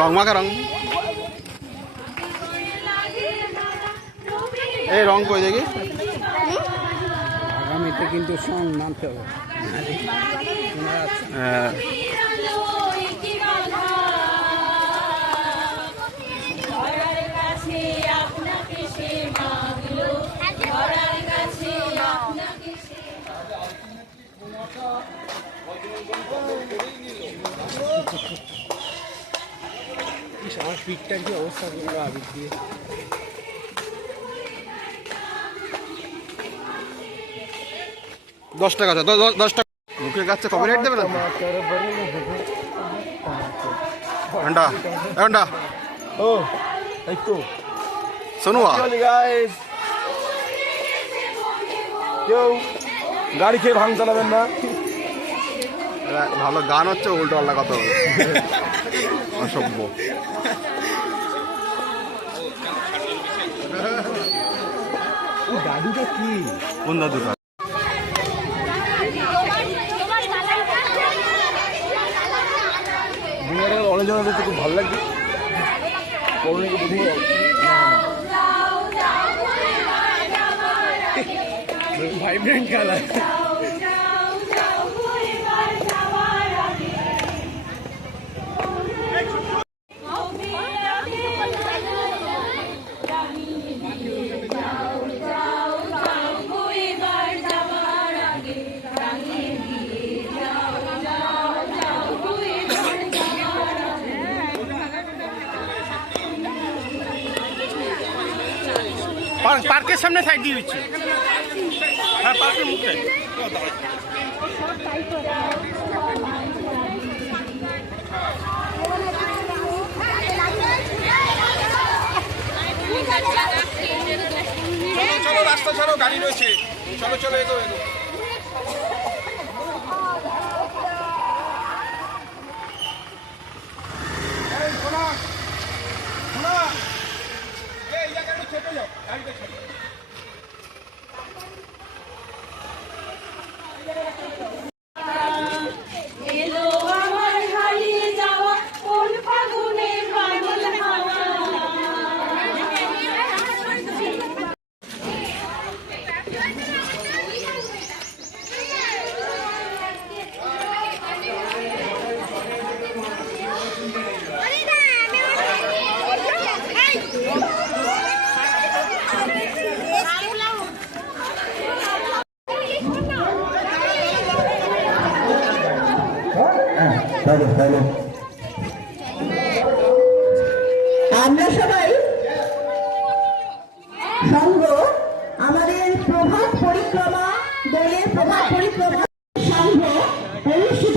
রং মাখা রং, এই রং কই দেখি। আগামীতে কিন্তু সং নামতে হবে। হ্যাঁ আমার পিঠটার কি অবস্থা করলো আবির দিয়ে। 10 টাকা, 10 টাকা মুখে গাছে কপিরাইট দেবে না। ঘন্টা ঘন্টা ও এই তো শোনুয়া গাইস, কেউ গাড়ি খেয়ে ভাঙ চালাবেন না। ভালো গান হচ্ছে, উল্টো পাল্টা কথা অসভ্য। দাদুটা কি কোন দাদুটা? অনেক জন খুব ভালো লাগছে। Vibrant colour. পার্কের সামনে সাইড দিয়ে দিচ্ছি। হ্যাঁ, পার্কের মুখে। চলো চলো, রাস্তা ছাড়ো, গাড়ি রয়েছে। চলো চলো, এগো এগো। আমরা সবাই সংঘ আমাদের প্রভাত পরিক্রমা দলের প্রভাত পরিক্রমা সংঘ অনুষ্ঠিত